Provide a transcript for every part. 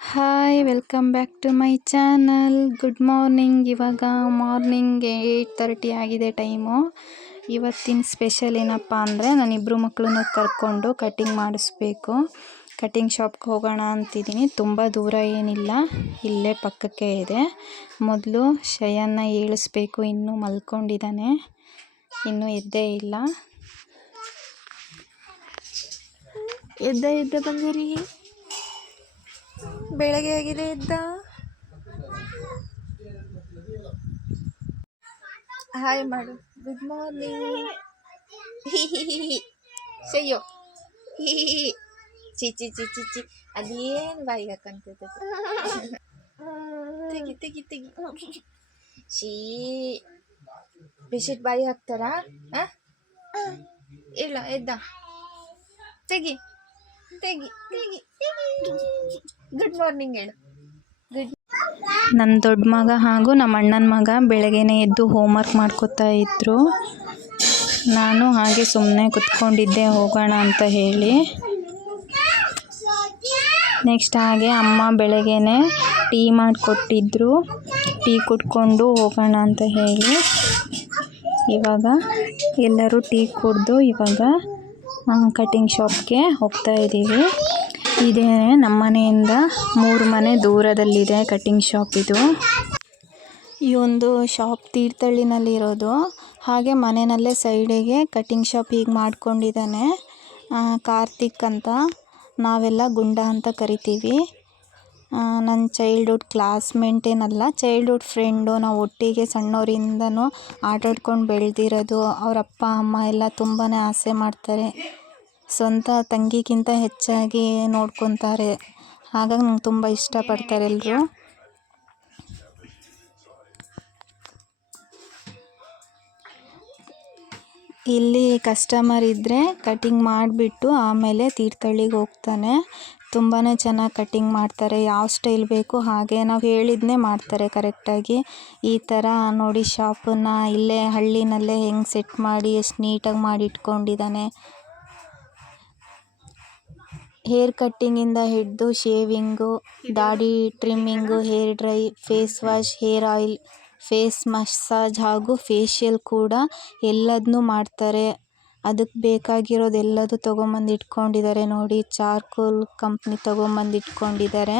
Hi welcome back to my channel good morning ಇವಾಗ morning eight thirty ಆಗಿದೆ time ಇವತ್ತಿನ special ಏನಪ್ಪ ಅಂದರೆ ನಾನು ಇಬ್ಬರು ಮಕ್ಕಳನ್ನ ಕರ್ಕೊಂಡು ಕಟಿಂಗ್ ಮಾಡಿಸ್ಬೇಕು. ಕಟಿಂಗ್ ಶಾಪ್ಗೆ ಹೋಗೋಣ ಅಂತಿದ್ದೀನಿ. ತುಂಬ ದೂರ ಏನಿಲ್ಲ. ಇಲ್ಲೇ ಪಕ್ಕಕ್ಕೆ ಇದೆ. ಮೊದಲು ಶಯನ್ನ ಏಳಿಸ್ಬೇಕು. ಇನ್ನೂ ಮಲ್ಕೊಂಡಿದ್ದಾನೆ. ಇನ್ನೂ ಎದ್ದೇ ಇಲ್ಲ. ಎದ್ದ ಎದ್ದ ಬಂದಿರಿ? ಬೆಳಗ್ಗೆ ಆಗಿದೆ ಎದ್ದ ಹಾಯ್ ಮಾಡು ಗುಡ್ ಮಾರ್ನಿಂಗ್ ಸೆಯ್ಯೋ ಚಿ ಚಿ ಚಿ ಅದೇನು ಬಾಯಿಗೆ ಹಾಕಂತದ ತೆಗಿ ತೆಗಿ ತೆಗಿ. ಶೀ. ಬೆಡ್ಶೀಟ್ ಬಾಯಿ ಹಾಕ್ತಾರಾ? ಇಲ್ಲ, ಎದ್ದ. ತೆಗಿ. ಗುಡ್ ಮಾರ್ನಿಂಗ್ ಹೇಳು. ನನ್ನ ದೊಡ್ಡ ಮಗ ಹಾಗೂ ನಮ್ಮ ಅಣ್ಣನ ಮಗ ಬೆಳಗ್ಗೆನೇ ಎದ್ದು ಹೋಮ್ವರ್ಕ್ ಮಾಡ್ಕೋತಾ ಇದ್ದರು ನಾನು ಹಾಗೆ ಸುಮ್ಮನೆ ಕುತ್ಕೊಂಡಿದ್ದೆ, ಹೋಗೋಣ ಅಂತ ಹೇಳಿ. ನೆಕ್ಸ್ಟ್ ಹಾಗೆ ಅಮ್ಮ ಬೆಳಗ್ಗೆನೆ ಟೀ ಮಾಡಿಕೊಟ್ಟಿದ್ರು. ಟೀ ಕುಡ್ಕೊಂಡು ಹೋಗೋಣ ಅಂತ ಹೇಳಿ. ಇವಾಗ ಎಲ್ಲರೂ ಟೀ ಕುಡಿದು ಇವಾಗ ಕಟಿಂಗ್ ಶಾಪ್ಗೆ ಹೋಗ್ತಾ ಇದ್ದೀವಿ. ಇದೇ ನಮ್ಮ ಮನೆಯಿಂದ ಮೂರು ಮನೆ ದೂರದಲ್ಲಿದೆ ಕಟಿಂಗ್ ಶಾಪ್ ಇದು. ಈ ಒಂದು ಶಾಪ್ ತೀರ್ಥಹಳ್ಳಿನಲ್ಲಿರೋದು ಹಾಗೆ ಮನೆಯಲ್ಲೇ ಸೈಡಿಗೆ ಕಟಿಂಗ್ ಶಾಪ್ ಹೀಗೆ ಮಾಡ್ಕೊಂಡಿದ್ದಾನೆ. ಕಾರ್ತಿಕ್ ಅಂತ. ನಾವೆಲ್ಲ ಗುಂಡ ಅಂತ ಕರಿತೀವಿ. ನನ್ನ ಚೈಲ್ಡ್ಹುಡ್ ಕ್ಲಾಸ್ಮೇಟ್ ಏನಲ್ಲ ಚೈಲ್ಡ್ಹುಡ್ ಫ್ರೆಂಡು ನಾವು ಒಟ್ಟಿಗೆ ಸಣ್ಣವರಿಂದನೂ ಆಟಾಡ್ಕೊಂಡು ಬೆಳೆದಿರೋದು. ಅವ್ರ ಅಪ್ಪ, ಅಮ್ಮ ಎಲ್ಲ ತುಂಬಾ ಆಸೆ ಮಾಡ್ತಾರೆ. ಸ್ವಂತ ತಂಗಿಗಿಂತ ಹೆಚ್ಚಾಗಿ ನೋಡ್ಕೊತಾರೆ. ಹಾಗಾಗಿ ನಂಗೆ ತುಂಬ ಇಷ್ಟಪಡ್ತಾರೆ ಎಲ್ಲರೂ ಇಲ್ಲಿ ಕಸ್ಟಮರ್ ಇದ್ದರೆ ಕಟಿಂಗ್ ಮಾಡಿಬಿಟ್ಟು ಆಮೇಲೆ ತೀರ್ಥಹಳ್ಳಿಗೆ ಹೋಗ್ತಾನೆ. ತುಂಬಾ ಚೆನ್ನಾಗಿ ಕಟಿಂಗ್ ಮಾಡ್ತಾರೆ, ಯಾವ ಸ್ಟೈಲ್ ಬೇಕು ಹಾಗೆ ನಾವು ಹೇಳಿದ್ನೇ ಮಾಡ್ತಾರೆ ಕರೆಕ್ಟಾಗಿ ಈ ಥರ ನೋಡಿ ಶಾಪನ್ನು ಇಲ್ಲೇ ಹಳ್ಳಿನಲ್ಲೇ ಹೆಂಗೆ ಸೆಟ್ ಮಾಡಿ ಎಷ್ಟು ನೀಟಾಗಿ ಮಾಡಿ ಇಟ್ಕೊಂಡಿದ್ದಾನೆ ಹೇರ್ ಕಟ್ಟಿಂಗಿಂದ ಹಿಡಿದು ಶೇವಿಂಗು, ದಾಡಿ trimming, hair dry, face wash, hair oil, face massage ಹಾಗೂ ಫೇಶಿಯಲ್ ಕೂಡ ಎಲ್ಲದನ್ನೂ ಮಾಡ್ತಾರೆ. ಅದಕ್ಕೆ ಬೇಕಾಗಿರೋದು ಎಲ್ಲದೂ ತೊಗೊಂಬಂದು ಇಟ್ಕೊಂಡಿದ್ದಾರೆ ನೋಡಿ. ಚಾರ್ಕೋಲ್ ಕಂಪ್ನಿ ತೊಗೊಂಬಂದು ಇಟ್ಕೊಂಡಿದ್ದಾರೆ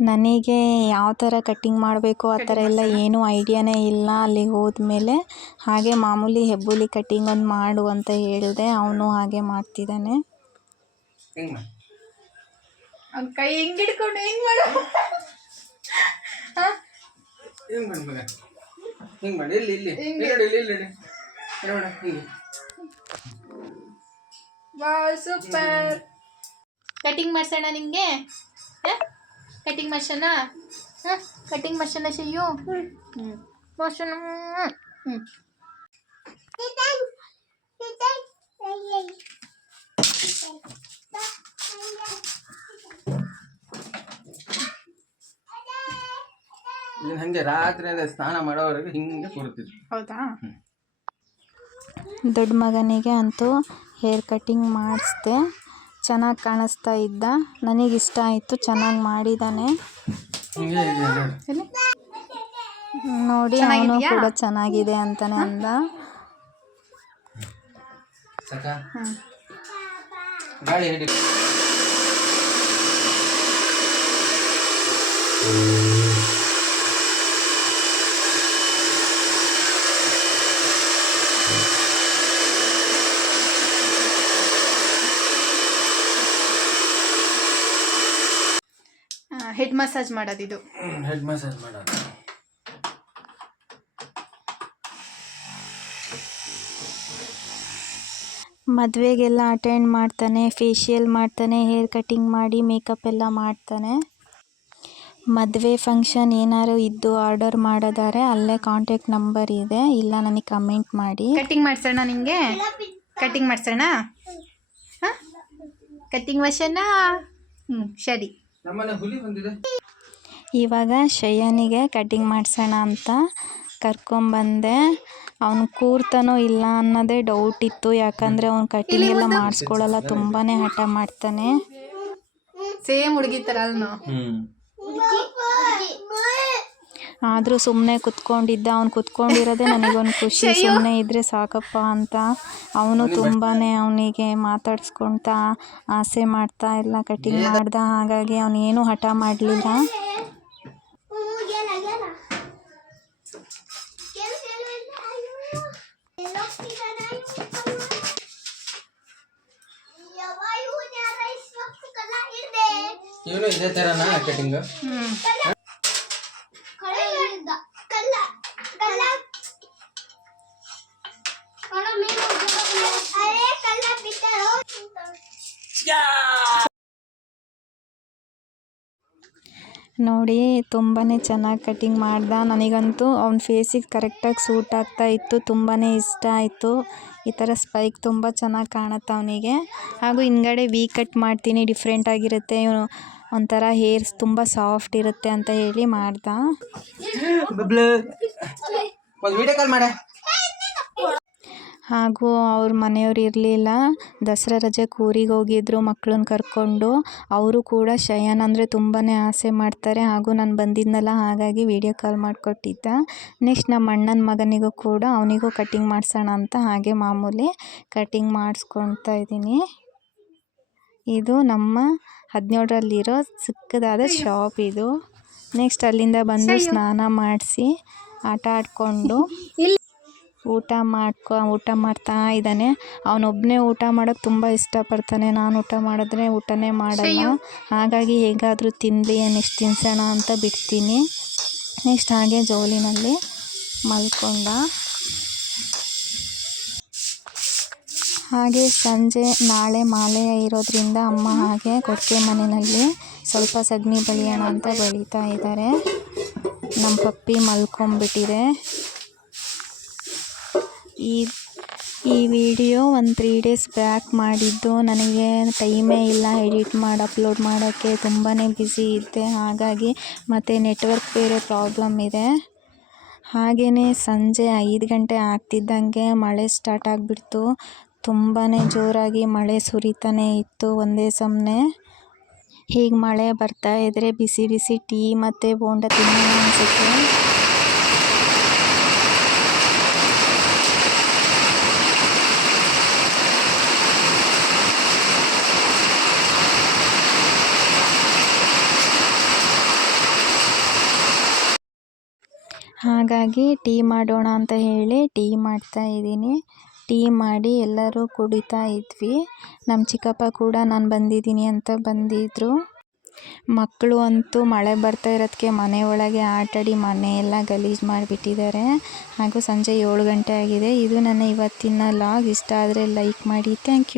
ನನಗೆ ಯಾವ ಥರ ಕಟ್ಟಿಂಗ್ ಮಾಡಬೇಕು ಆ ಥರ ಎಲ್ಲ ಏನೂ ಐಡಿಯಾನೇ ಇಲ್ಲ. ಅಲ್ಲಿಗೆ ಹೋದ್ಮೇಲೆ ಹಾಗೆ ಮಾಮೂಲಿ ಹೆಬ್ಬುಲಿ ಕಟ್ಟಿಂಗ್ ಒಂದು ಮಾಡು ಅಂತ ಹೇಳಿದೆ. ಅವನು ಹಾಗೆ ಮಾಡ್ತಿದ್ದಾನೆ. ಹೆಂಗ್ ಮಾಡಿ ಅವ್ನ ಕೈ ಹೆಂಗ್ ಹಿಡ್ಕೊಂಡು ಹೆಂಗ್ ಮಾಡು. ಹಿಂಗ್ ಮಾಡಿ ಮಗ? ಹಿಂಗ್ ಮಾಡಿ? ಇಲ್ಲಿ ಇಲ್ಲಿ. ಇಲ್ಲಿ ನೋಡಿ ಇಲ್ಲಿ ಇಲ್ಲಿ ನೋಡಿ. ಹಿಂಗೆ. ಸೂಪರ್. ಕಟಿಂಗ್ ಮಾಡ್ಸೋಣ ನಿಂಗೆ? ಕಟಿಂಗ್ ಮಾಡ್ಸೋಣ? ಕಟಿಂಗ್ ಮಾಡ್ಸೋಣ ಶಯ್ಯು ಹ್ಞೂ ಮಾಡ್ಸೋಣ. ಹ್ಞೂ ಹಂಗೆ ರಾತ್ರಿ ಸ್ನಾನ ಮಾಡೋವರೆಗೆ ಹಿಂಗೆ ಕೊಡ್ತಿದ್ರು ಹೌದಾ? ದೊಡ್ಡ ಮಗನಿಗೆ ಅಂತೂ ಹೇರ್ ಕಟಿಂಗ್ ಮಾಡಿಸ್ದೆ. ಚೆನ್ನಾಗಿ ಕಾಣಿಸ್ತಾ ಇದ್ದ. ನನಗಿಷ್ಟ ಆಯಿತು ಚೆನ್ನಾಗಿ ಮಾಡಿದ್ದಾನೆ ನೋಡಿ. ಅವನು ಕೂಡ ಚೆನ್ನಾಗಿದೆ ಅಂತಾನೆ ಅಂದ. ಸಾಕ? ಗಾಳಿ ಹಿಡಿ ಹೆಡ್ ಮಸಾಜ್ ಮಾಡೋದಿದು. ಹೆಡ್ ಮಸಾಜ್ ಮಾಡೋದು. ಮದುವೆಗೆಲ್ಲ ಅಟೆಂಡ್ ಮಾಡ್ತಾನೆ ಫೇಶಿಯಲ್ ಮಾಡ್ತಾನೆ ಹೇರ್ ಕಟಿಂಗ್ ಮಾಡಿ ಮೇಕಪ್ ಎಲ್ಲ ಮಾಡ್ತಾನೆ. ಮದುವೆ ಫಂಕ್ಷನ್ ಏನಾದ್ರು ಇದ್ದು ಆರ್ಡರ್ ಮಾಡೋದಾರೆ ಅಲ್ಲೇ ಕಾಂಟ್ಯಾಕ್ಟ್ ನಂಬರ್ ಇದೆ. ಇಲ್ಲ ನನಗೆ ಕಮೆಂಟ್ ಮಾಡಿ. ಕಟಿಂಗ್ ಮಾಡ್ಸೋಣ ನಿಮಗೆ ಕಟಿಂಗ್ ಮಾಡ್ಸೋಣ? ಹಾಂ? ಕಟಿಂಗ್ ಮಾಡ್ಸೋಣ ಹ್ಞೂ ಸರಿ. ನಮ್ಮನೆ ಹುಲಿ ಬಂದಿದೆ. ಇವಾಗ ಶಯನಿಗೆ ಕಟಿಂಗ್ ಮಾಡ್ಸೋಣ ಅಂತ. ಕರ್ಕೊಂಬಂದೆ ಅವನು ಕೂರ್ತಾನೋ ಇಲ್ಲ ಅನ್ನೋದೇ ಡೌಟ್ ಇತ್ತು. ಯಾಕಂದರೆ ಅವ್ನು ಕಟಿಂಗ್ ಎಲ್ಲ ಮಾಡಿಸ್ಕೊಳ್ಳಲ್ಲ ತುಂಬಾ ಹಠ ಮಾಡ್ತಾನೆ. ಸೇಮ್ ಹುಡುಗಿ ಥರ ಆದರೂ ಸುಮ್ಮನೆ ಕುತ್ಕೊಂಡಿದ್ದ. ಅವ್ನು ಕುತ್ಕೊಂಡಿರೋದೇ ನನಗೊಂದು ಖುಷಿ. ಸುಮ್ಮನೆ ಇದ್ದರೆ ಸಾಕಪ್ಪ ಅಂತ. ಅವನು ತುಂಬಾ ಅವನಿಗೆ ಮಾತಾಡ್ಸ್ಕೊಳ್ತಾ ಆಸೆ ಮಾಡ್ತಾ ಎಲ್ಲ ಕಟಿಂಗ್ ಮಾಡ್ದ ಹಾಗಾಗಿ ಅವನೇನು ಹಠ ಮಾಡಲಿಲ್ಲ. ಇವನು ಇದೇ ಥರನಾ ಕಟಿಂಗ್ ಹ್ಮ್ ನೋಡಿ ತುಂಬಾ ಚೆನ್ನಾಗಿ ಕಟಿಂಗ್ ಮಾಡ್ದ. ನನಗಂತೂ ಅವ್ನ ಫೇಸಿಗೆ ಕರೆಕ್ಟಾಗಿ ಸೂಟ್ ಆಗ್ತಾ ಇತ್ತು ತುಂಬಾ ಇಷ್ಟ ಆಯಿತು. ಈ ಥರ ಸ್ಪೈಕ್ ತುಂಬ ಚೆನ್ನಾಗಿ ಕಾಣುತ್ತೆ ಅವನಿಗೆ. ಹಾಗೂ ಹಿಂದ್ಗಡೆ ವಿ ಕಟ್ ಮಾಡ್ತೀನಿ ಡಿಫ್ರೆಂಟ್ ಆಗಿರುತ್ತೆ. ಇವನು ಒಂಥರ ಹೇರ್ಸ್ ತುಂಬ ಸಾಫ್ಟ್ ಇರುತ್ತೆ ಅಂತ ಹೇಳಿ ಮಾಡ್ದ ಒಂದು ವಿಡಿಯೋ ಕಾಲ್ ಮಾಡೆ ಹಾಗೂ ಅವ್ರ ಮನೆಯವ್ರು ಇರಲಿಲ್ಲ. ದಸರಾ ರಜೆ ಊರಿಗೆ ಹೋಗಿದ್ರು ಮಕ್ಕಳನ್ನ ಕರ್ಕೊಂಡು. ಅವರು ಕೂಡ ಶಯನ್ ಅಂದರೆ ತುಂಬಾ ಆಸೆ ಮಾಡ್ತಾರೆ. ಹಾಗೂ ನಾನು ಬಂದಿದ್ನಲ್ಲ ಹಾಗಾಗಿ ವಿಡಿಯೋ ಕಾಲ್ ಮಾಡಿಕೊಟ್ಟಿದ್ದ. ನೆಕ್ಸ್ಟ್ ನಮ್ಮ ಅಣ್ಣನ ಮಗನಿಗೂ ಕೂಡ ಅವನಿಗೂ ಕಟಿಂಗ್ ಮಾಡಿಸೋಣ ಅಂತ ಹಾಗೆ ಮಾಮೂಲಿ ಕಟಿಂಗ್ ಮಾಡಿಸ್ಕೊಳ್ತಾ ಇದ್ದೀನಿ. ಇದು ನಮ್ಮ ಹದಿನೇಳರಲ್ಲಿರೋ ಚಿಕ್ಕದಾದ ಶಾಪ್ ಇದು. ನೆಕ್ಸ್ಟ್ ಅಲ್ಲಿಂದ ಬಂದು ಸ್ನಾನ ಮಾಡಿಸಿ ಆಟ ಆಡಿಕೊಂಡು. ಊಟ ಮಾಡ್ಕೊ ಊಟ ಮಾಡ್ತಾ ಇದ್ದಾನೆ. ಅವನೊಬ್ಬನೇ ಊಟ ಮಾಡೋಕ್ಕೆ ತುಂಬ ಇಷ್ಟಪಡ್ತಾನೆ. ನಾನು ಊಟ ಮಾಡಿದ್ರೆ ಊಟನೇ ಮಾಡಲ್ಲ. ಹಾಗಾಗಿ ಹೇಗಾದರೂ ತಿನ್ನಲಿ ನೆಕ್ಸ್ಟ್ ತಿನ್ಸೋಣ ಅಂತ ಬಿಡ್ತೀನಿ. ನೆಕ್ಸ್ಟ್ ಹಾಗೆ ಜೋಲಿನಲ್ಲಿ ಮಲ್ಕೊಂಡ. ಹಾಗೆ ಸಂಜೆ ನಾಳೆ ಮಾಲೆ ಇರೋದ್ರಿಂದ ಅಮ್ಮ ಹಾಗೆ ಕೊಟ್ಟಿಗೆ ಮನೆಯಲ್ಲಿ ಸ್ವಲ್ಪ ಸಗಣಿ ಬೆಳೆಯೋಣ ಅಂತ ಬೆಳೀತಾ ಇದ್ದಾರೆ. ನಮ್ಮ ಪಪ್ಪಿ ಮಲ್ಕೊಂಬಿಟ್ಟಿದೆ ಈ ಈ ವಿಡಿಯೋ ಒಂದು ತ್ರೀ ಡೇಸ್ ಬ್ಯಾಕ್ ಮಾಡಿದ್ದು. ನನಗೆ ಟೈಮೇ ಇಲ್ಲ ಎಡಿಟ್ ಮಾಡಿ ಅಪ್ಲೋಡ್ ಮಾಡೋಕ್ಕೆ ತುಂಬಾ ಬ್ಯುಸಿ ಇದ್ದೆ. ಹಾಗಾಗಿ ಮತ್ತು ನೆಟ್ವರ್ಕ್ ಬೇರೆ ಪ್ರಾಬ್ಲಮ್ ಇದೆ. ಹಾಗೆಯೇ ಸಂಜೆ ಐದು ಗಂಟೆ ಆಗ್ತಿದ್ದಂಗೆ ಮಳೆ ಸ್ಟಾರ್ಟ್ ಆಗಿಬಿಡ್ತು. ತುಂಬಾ ಜೋರಾಗಿ ಮಳೆ ಸುರಿತಾನೆ ಇತ್ತು ಒಂದೇ ಸಮನೆ. ಹೀಗೆ ಮಳೆ ಬರ್ತಾ ಇದ್ದರೆ ಬಿಸಿ ಬಿಸಿ ಟೀ ಮತ್ತು ಬೋಂಡ ತಿನ್ನೋಣ ಅನಿಸುತ್ತೆ. ಹಾಗಾಗಿ ಟೀ ಮಾಡೋಣ ಅಂತ ಹೇಳಿ ಟೀ ಮಾಡ್ತಾ ಇದ್ದೀನಿ. ಟೀ ಮಾಡಿ ಎಲ್ಲರೂ ಕುಡಿತಾ ಇದ್ವಿ. ನಮ್ಮ ಚಿಕ್ಕಪ್ಪ ಕೂಡ ನಾನು ಬಂದಿದ್ದೀನಿ ಅಂತ ಬಂದಿದ್ದರು ಮಕ್ಕಳು ಅಂತೂ ಮಳೆ ಬರ್ತಾ ಇರೋದಕ್ಕೆ ಮನೆ ಒಳಗೆ ಆಟಾಡಿ ಮನೆ ಎಲ್ಲ ಗಲೀಜು ಮಾಡಿಬಿಟ್ಟಿದ್ದಾರೆ. ಹಾಗೂ ಸಂಜೆ ಏಳು ಗಂಟೆ ಆಗಿದೆ. ಇದು ನನ್ನ ಇವತ್ತಿನ ಲಾಗ್. ಇಷ್ಟ ಆದರೆ ಲೈಕ್ ಮಾಡಿ. Thank you.